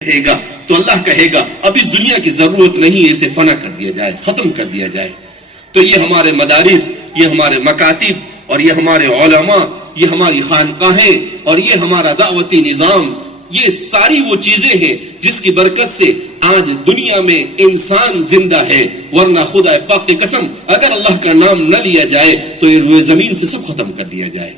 کہے گا تو اللہ کہے گا اب اس دنیا کی ضرورت نہیں ہے، اسے فنا کر دیا جائے، ختم کر دیا جائے۔ تو یہ ہمارے مدارس، یہ ہمارے مکاتب اور یہ ہمارے علماء، یہ ہماری خانقاہیں اور یہ ہمارا دعوتی نظام، یہ ساری وہ چیزیں ہیں جس کی برکت سے آج دنیا میں انسان زندہ ہے، ورنہ خدا پاک کی قسم اگر اللہ کا نام نہ لیا جائے تو یہ روئے زمین سے سب ختم کر دیا جائے۔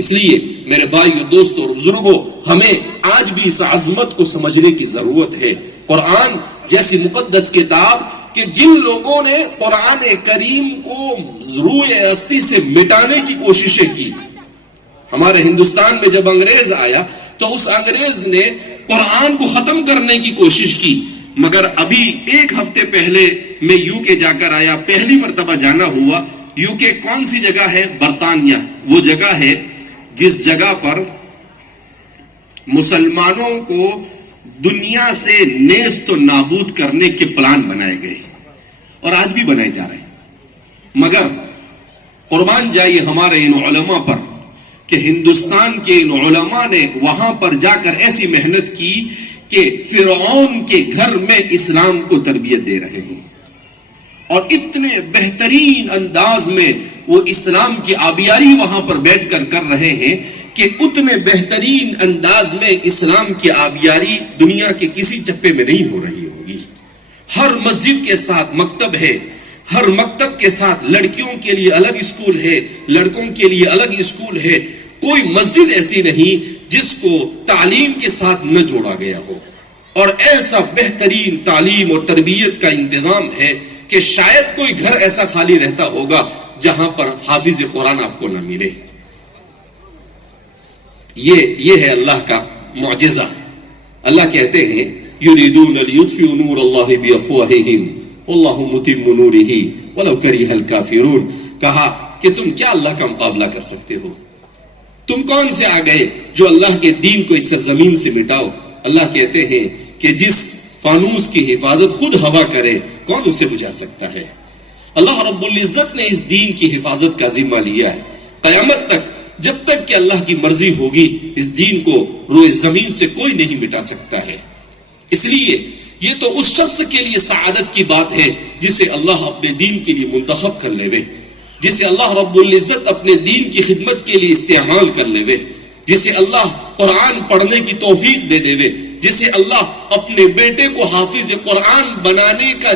اس لیے میرے بھائیو، دوستو اور بزرگوں، ہمیں آج بھی اس عظمت کو سمجھنے کی ضرورت ہے۔ قرآن جیسی مقدس کتاب کہ جن لوگوں نے قرآن کریم کو روئے ہستی سے مٹانے کی کوششیں کی، ہمارے ہندوستان میں جب انگریز آیا تو اس انگریز نے قرآن کو ختم کرنے کی کوشش کی، مگر ابھی ایک ہفتے پہلے میں یو کے جا کر آیا، پہلی مرتبہ جانا ہوا۔ یو کے کون سی جگہ ہے؟ برطانیہ۔ وہ جگہ ہے جس جگہ پر مسلمانوں کو دنیا سے نیست و نابود کرنے کے پلان بنائے گئے اور آج بھی بنائے جا رہے ہیں۔ مگر قربان جائیے ہمارے ان علماء پر کہ ہندوستان کے ان علماء نے وہاں پر جا کر ایسی محنت کی کہ فرعون کے گھر میں اسلام کو تربیت دے رہے ہیں، اور اتنے بہترین انداز میں وہ اسلام کی آبیاری وہاں پر بیٹھ کر رہے ہیں کہ اتنے بہترین انداز میں اسلام کی آبیاری دنیا کے کسی چپے میں نہیں ہو رہی ہوگی۔ ہر مسجد کے ساتھ مکتب ہے، ہر مکتب کے ساتھ لڑکیوں کے لیے الگ اسکول ہے، لڑکوں کے لیے الگ اسکول ہے۔ کوئی مسجد ایسی نہیں جس کو تعلیم کے ساتھ نہ جوڑا گیا ہو، اور ایسا بہترین تعلیم اور تربیت کا انتظام ہے کہ شاید کوئی گھر ایسا خالی رہتا ہوگا جہاں پر حافظ قرآن آپ کو نہ ملے۔ یہ ہے اللہ کا معجزہ۔ اللہ کہتے ہیں یریدون لیطفئوا نور اللہ بافواہہم واللہ متم نورہ ولو کرہ الکافرون۔ کہا کہ تم کیا اللہ کا مقابلہ کر سکتے ہو؟ تم کون سے آ گئے جو اللہ کے دین کو اس سرزمین سے مٹاؤ؟ اللہ کہتے ہیں کہ جس فانوس کی حفاظت خود ہوا کرے کون اسے بجھا سکتا ہے؟ اللہ رب العزت نے اس دین کی حفاظت کا ذمہ لیا ہے۔ قیامت تک جب تک کہ اللہ کی مرضی ہوگی اس دین کو روئے زمین سے کوئی نہیں مٹا سکتا ہے۔ اس لیے یہ تو اس شخص کے لیے سعادت کی بات ہے جسے اللہ اپنے دین کے لیے منتخب کر لے، جسے اللہ رب العزت اپنے دین کی خدمت کے لیے استعمال کر لے، جسے اللہ قرآن پڑھنے کی توفیق دے دے، جسے اللہ اپنے بیٹے کو حافظ قرآن بنانے کا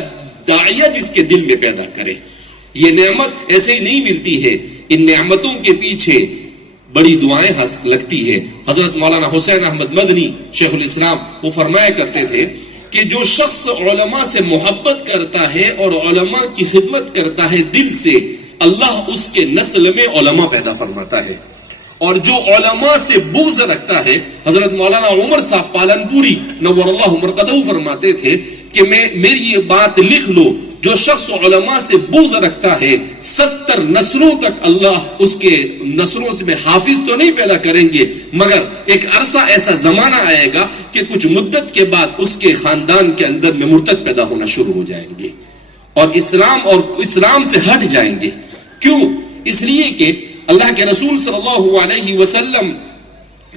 داعیہ جس کے دل میں پیدا کرے۔ یہ نعمت ایسے ہی نہیں ملتی ہے، ان نعمتوں کے پیچھے بڑی دعائیں لگتی ہے۔ حضرت مولانا حسین احمد مدنی شیخ الاسلام وہ فرمایا کرتے تھے کہ جو شخص علماء سے محبت کرتا ہے اور علماء کی خدمت کرتا ہے دل سے، اللہ اس کے نسل میں علماء پیدا فرماتا ہے، اور جو علماء سے بغض رکھتا ہے، حضرت مولانا عمر صاحب پالنپوری نور اللہ مرقدہ فرماتے تھے کہ میری یہ بات لکھ لو، جو شخص علماء سے بغض رکھتا ہے 70 نسلوں تک اللہ اس کے نسلوں سے حافظ تو نہیں پیدا کریں گے، مگر ایک عرصہ ایسا زمانہ آئے گا کہ کچھ مدت کے بعد اس کے خاندان کے اندر میں مرتد پیدا ہونا شروع ہو جائیں گے اور اسلام سے ہٹ جائیں گے۔ کیوں؟ اس لیے کہ اللہ کے رسول صلی اللہ علیہ وسلم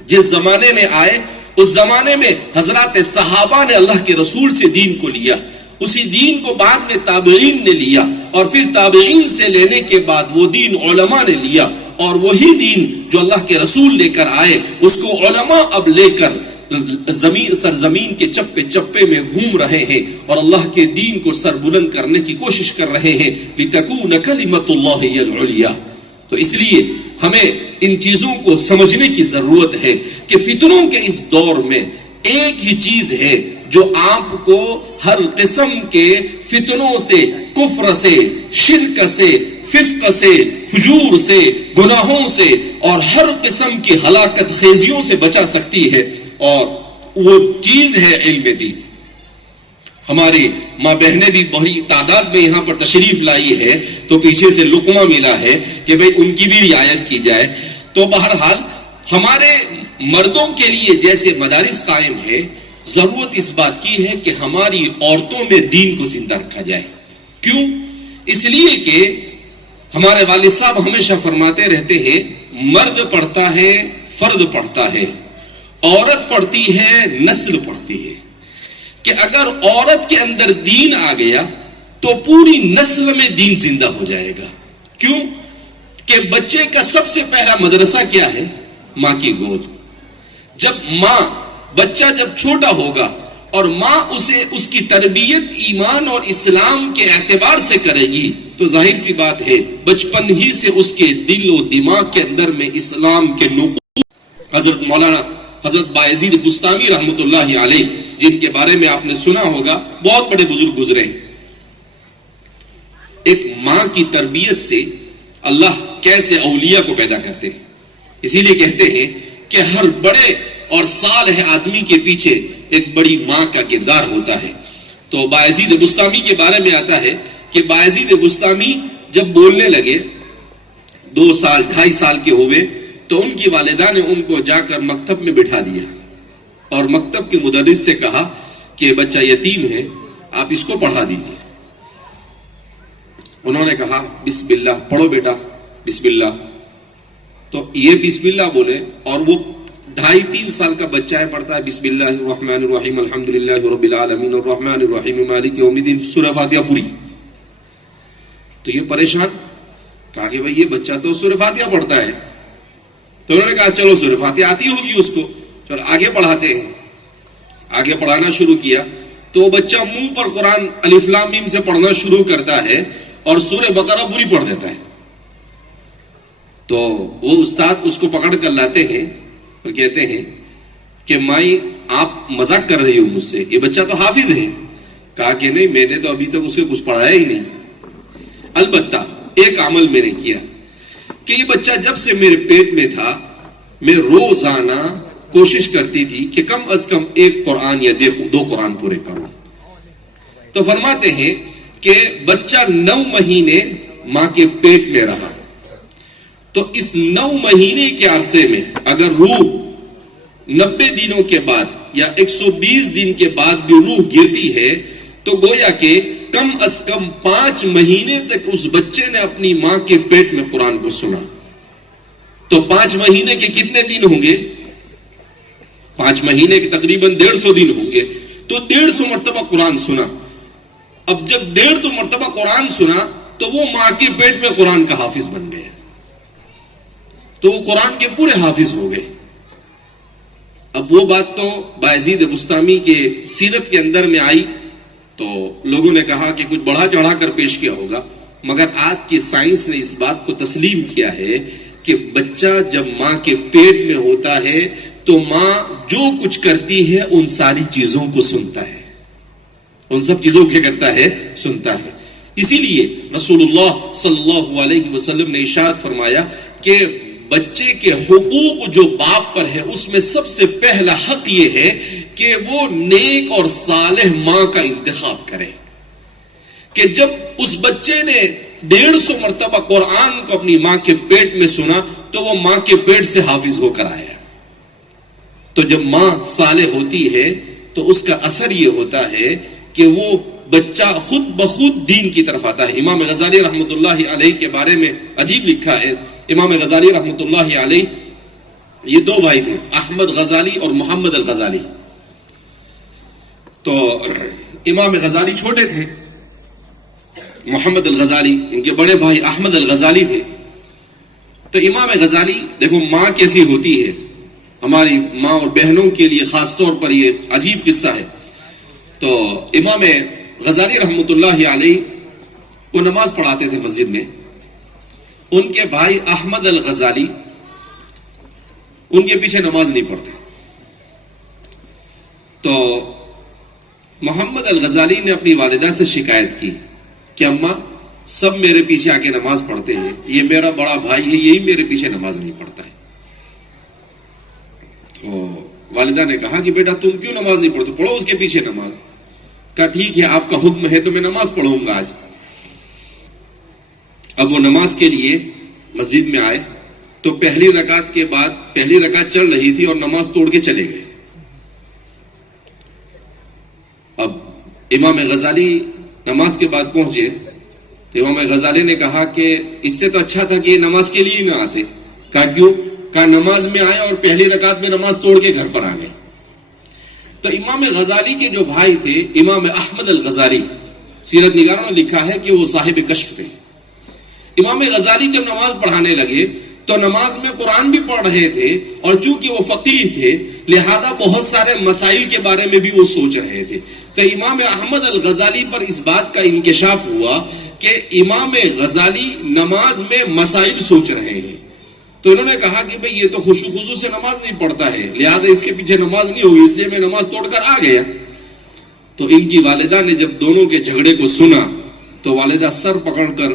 جس زمانے میں آئے اس زمانے میں حضرات صحابہ نے اللہ کے رسول سے دین کو لیا، اسی دین کو بعد میں تابعین نے لیا، اور پھر تابعین سے لینے کے بعد وہ دین علماء نے لیا، اور وہی دین جو اللہ کے رسول لے کر آئے اس کو علماء اب لے کر سرزمین کے چپے چپے میں گھوم رہے ہیں اور اللہ کے دین کو سر بلند کرنے کی کوشش کر رہے ہیں۔ لِتَكُونَ كَلِمَةُ اللَّهِ هِيَ الْعُلْيَا۔ تو اس لیے ہمیں ان چیزوں کو سمجھنے کی ضرورت ہے کہ فتنوں کے اس دور میں ایک ہی چیز ہے جو آپ کو ہر قسم کے فتنوں سے، کفر سے، شرک سے، فسق سے، فجور سے، گناہوں سے اور ہر قسم کی ہلاکت خیزیوں سے بچا سکتی ہے، اور وہ چیز ہے علم دین۔ ہماری ماں بہنیں بھی بڑی تعداد میں یہاں پر تشریف لائی ہے تو پیچھے سے لقمہ ملا ہے کہ بھئی ان کی بھی رعایت کی جائے۔ تو بہرحال ہمارے مردوں کے لیے جیسے مدارس قائم ہے، ضرورت اس بات کی ہے کہ ہماری عورتوں میں دین کو زندہ رکھا جائے۔ کیوں؟ اس لیے کہ ہمارے والد صاحب ہمیشہ فرماتے رہتے ہیں مرد پڑھتا ہے فرد پڑھتا ہے، عورت پڑھتی ہے نسل پڑھتی ہے۔ کہ اگر عورت کے اندر دین آ گیا تو پوری نسل میں دین زندہ ہو جائے گا. کیوں؟ کہ بچے کا سب سے پہلا مدرسہ کیا ہے؟ ماں کی گود. بچہ جب چھوٹا ہوگا اور ماں اسے اس کی تربیت ایمان اور اسلام کے اعتبار سے کرے گی تو ظاہر سی بات ہے بچپن ہی سے اس کے دل و دماغ کے اندر میں اسلام کے نقوش. حضرت بایزید بستامی رحمۃ اللہ علیہ، جن کے بارے میں آپ نے سنا ہوگا، بہت بڑے بزرگ گزرے ہیں. ایک ماں کی تربیت سے اللہ کیسے اولیاء کو پیدا کرتے ہیں. اسی لیے کہتے ہیں کہ ہر بڑے اور صالح آدمی کے پیچھے ایک بڑی ماں کا کردار ہوتا ہے. تو بایزید بستامی کے بارے میں آتا ہے کہ بایزید بستامی جب بولنے لگے 2 سال 2.5 سال کے ہوئے تو ان کی والدہ نے ان کو جا کر مکتب میں بٹھا دیا اور مکتب کے مدرس سے کہا کہ بچہ یتیم ہے، آپ اس کو پڑھا دیجیے. انہوں نے کہا بسم اللہ پڑھو بیٹا، بسم اللہ. تو یہ بسم اللہ بولے اور وہ 2.5-3 سال کا بچہ ہے، پڑھتا ہے بسم اللہ الرحمن الرحیم الحمدللہ رب العالمین الرحمن الرحیم مالک یوم الدین، سورہ فاتحہ پوری. تو یہ پریشان، کہا کہ بھئی یہ بچہ تو سورہ فاتحہ پڑھتا ہے. تو انہوں نے کہا چلو سورہ فاتحہ آتی ہوگی اس کو، چلو آگے پڑھاتے ہیں. آگے پڑھانا شروع کیا تو وہ بچہ منہ پر قرآن الف لام میم سے پڑھنا شروع کرتا ہے اور سورہ بقرہ پوری پڑھ دیتا ہے. تو وہ استاد اس کو پکڑ کر لاتے ہیں اور کہتے ہیں کہ مائی آپ مذاق کر رہی ہو مجھ سے، یہ بچہ تو حافظ ہے. کہا کہ نہیں، میں نے تو ابھی تک اسے کچھ پڑھایا ہی نہیں. البتہ ایک عمل میں نے کیا کہ یہ بچہ جب سے میرے پیٹ میں تھا میں روزانہ کوشش کرتی تھی کہ کم از کم 1 قرآن یا 2 قرآن پورے کروں. تو فرماتے ہیں کہ بچہ 9 مہینے ماں کے پیٹ میں رہا. تو اس 9 مہینے کے عرصے میں اگر روح 90 دنوں کے بعد یا 120 دن کے بعد بھی روح گرتی ہے تو گویا کہ کم از کم 5 مہینے تک اس بچے نے اپنی ماں کے پیٹ میں قرآن کو سنا. تو 5 مہینے کے کتنے دن ہوں گے؟ 5 مہینے کے تقریباً 150 دن ہوں گے. تو 150 مرتبہ قرآن سنا. اب جب 150 مرتبہ قرآن سنا تو وہ ماں کے پیٹ میں قرآن کا حافظ بن گئے. تو وہ قرآن کے پورے حافظ ہو گئے. اب وہ بات تو بایزید بستامی کے سیرت کے اندر میں آئی تو لوگوں نے کہا کہ کچھ بڑھا چڑھا کر پیش کیا ہوگا، مگر آج کی سائنس نے اس بات کو تسلیم کیا ہے کہ بچہ جب ماں کے پیٹ میں ہوتا ہے تو ماں جو کچھ کرتی ہے ان ساری چیزوں کو سنتا ہے، ان سب چیزوں کو کرتا ہے، سنتا ہے. اسی لیے رسول اللہ صلی اللہ علیہ وسلم نے ارشاد فرمایا کہ بچے کے حقوق جو باپ پر ہے اس میں سب سے پہلا حق یہ ہے کہ وہ نیک اور صالح ماں کا انتخاب کرے. کہ جب اس بچے نے 150 مرتبہ قرآن کو اپنی ماں کے پیٹ میں سنا تو وہ ماں کے پیٹ سے حافظ ہو کر آیا. تو جب ماں صالح ہوتی ہے تو اس کا اثر یہ ہوتا ہے کہ وہ بچہ خود بخود دین کی طرف آتا ہے. امام غزالی رحمۃ اللہ علیہ کے بارے میں عجیب لکھا ہے. امام غزالی رحمۃ اللہ علیہ یہ 2 بھائی تھے، احمد غزالی اور محمد الغزالی. تو امام غزالی چھوٹے تھے، محمد الغزالی ان کے بڑے بھائی احمد الغزالی تھے. تو امام غزالی دیکھو ماں کیسی ہوتی ہے، ہماری ماں اور بہنوں کے لیے خاص طور پر یہ عجیب قصہ ہے. تو امام غزالی رحمۃ اللہ علیہ وہ نماز پڑھاتے تھے مسجد میں. ان کے بھائی احمد الغزالی ان کے پیچھے نماز نہیں پڑھتے. تو محمد الغزالی نے اپنی والدہ سے شکایت کی کہ اماں سب میرے پیچھے آ کے نماز پڑھتے ہیں، یہ میرا بڑا بھائی ہے یہی میرے پیچھے نماز نہیں پڑھتا ہے. تو والدہ نے کہا کہ بیٹا تم کیوں نماز نہیں پڑھتے، پڑھو اس کے پیچھے نماز. کہا ٹھیک ہے آپ کا حکم ہے تو میں نماز پڑھوں گا آج. اب وہ نماز کے لیے مسجد میں آئے تو پہلی رکعت کے بعد پہلی رکعت چل رہی تھی اور نماز توڑ کے چلے گئے. اب امام غزالی نماز کے بعد پہنچے تو امام غزالی نے کہا کہ اس سے تو اچھا تھا کہ یہ نماز کے لیے نہ آتے. کہا کیوں؟ کہا نماز میں آئے اور پہلی رکعت میں نماز توڑ کے گھر پر آ گئے. تو امام غزالی کے جو بھائی تھے امام احمد الغزالی، سیرت نگاروں نے لکھا ہے کہ وہ صاحب کشف تھے. امام غزالی جب نماز پڑھانے لگے تو نماز میں قرآن بھی پڑھ رہے تھے، اور چونکہ وہ فقیہ تھے لہذا بہت سارے مسائل کے بارے میں بھی وہ سوچ رہے تھے. تو امام احمد الغزالی پر اس بات کا انکشاف ہوا کہ امام غزالی نماز میں مسائل سوچ رہے ہیں. تو انہوں نے کہا کہ بھئی یہ تو خشوع خضوع سے نماز نہیں پڑھتا ہے، لہذا اس کے پیچھے نماز نہیں ہوگی، اس لیے میں نماز توڑ کر آ گیا. تو ان کی والدہ نے جب دونوں کے جھگڑے کو سنا تو والدہ سر پکڑ کر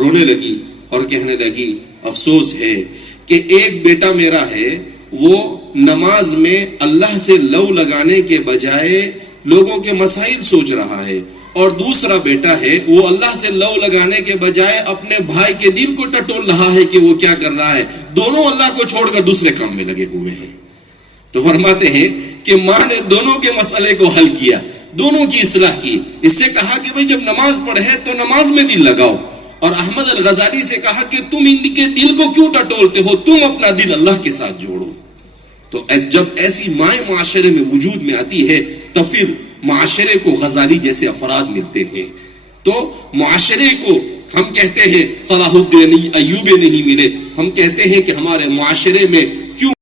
رونے لگی اور کہنے لگی افسوس ہے کہ ایک بیٹا میرا ہے وہ نماز میں اللہ سے لو لگانے کے بجائے لوگوں کے مسائل سوچ رہا ہے، اور دوسرا بیٹا ہے وہ اللہ سے لو لگانے کے بجائے اپنے بھائی کے دل کو ٹٹول رہا ہے کہ وہ کیا کر رہا ہے. دونوں اللہ کو چھوڑ کر دوسرے کام میں لگے ہوئے ہیں. تو فرماتے ہیں کہ ماں نے دونوں کے مسئلے کو حل کیا، دونوں کی اصلاح کی. اس سے کہا کہ بھئی جب نماز پڑھے تو نماز میں دل لگاؤ، اور احمد الغزالی سے کہا کہ تم ان کے دل کو کیوں ٹٹولتے ہو، تم اپنا دل اللہ کے ساتھ جوڑو. تو جب ایسی مائیں معاشرے میں وجود میں آتی ہے تو پھر معاشرے کو غزالی جیسے افراد ملتے ہیں. تو معاشرے کو ہم کہتے ہیں صلاح الدین ایوبی نہیں ملے، ہم کہتے ہیں کہ ہمارے معاشرے میں